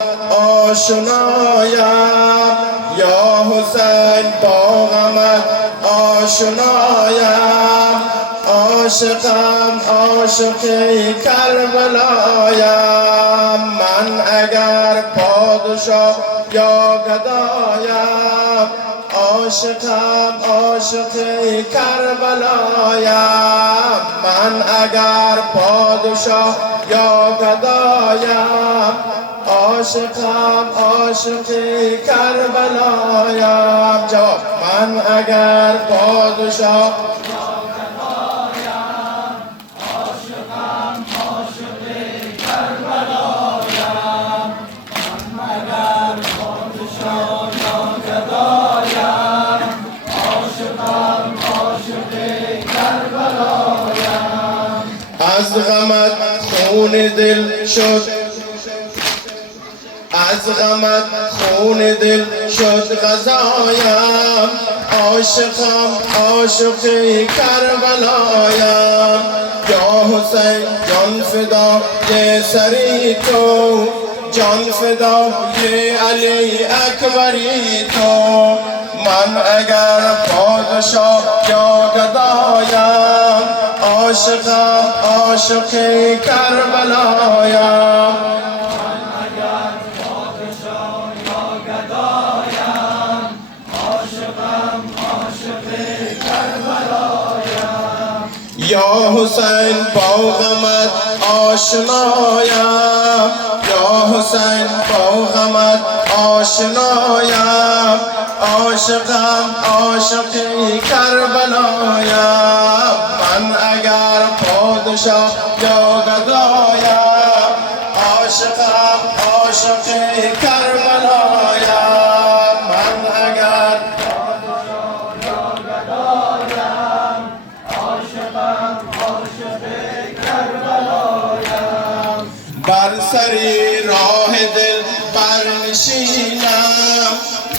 آشنایم یا حسین با غمت آشنایم، عاشقم عاشقی کربلایم. من اگر پادشاه یا گدایم، عاشقم عاشقی کربلایم. من اگر پادشاه یا گدایم، عاشقم عاشقی کربلایم. جواب: من اگر پادشاه از غمت خون دل شد، از غمت خون دل شد غذایم. عاشقم عاشقی کربلایم. یا حسین جان فدای سری تو، جان فدای علی اکبری تو. من اگر پادشاه یا گدایم، عاشقم عاشقی کربلایم. یا حسین با غمت آشنایم، یا حسین با غمت آشنایم. عاشقم عاشقی کربلایم. من اگر پادشاه یا گدایم، عاشقم عاشقی کربلایم. من اگر بر سری راه دل برنشینم،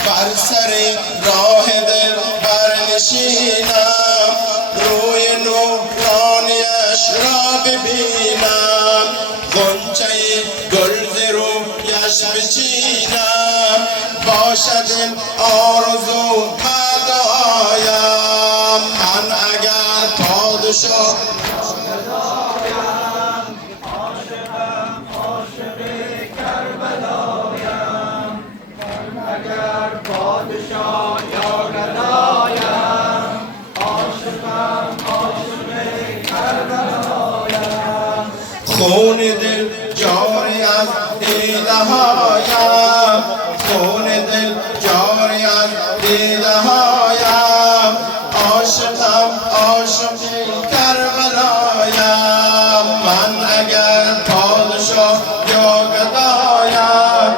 بر سری راه دل برنشینم. روی نورانیش را ببینم، غنچه گل ز رویش بچینم. باشد این آرزو مدایم. من اگر پادشاه خون دل جاری از دیده هایم، خون دل جاری از دیده هایم. عاشقم عاشقی کربلایم. من اگر پادشاه یا گدایم،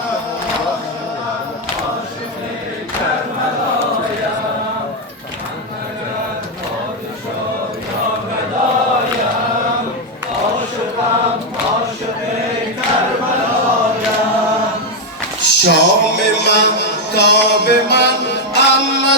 شام من تاب من اما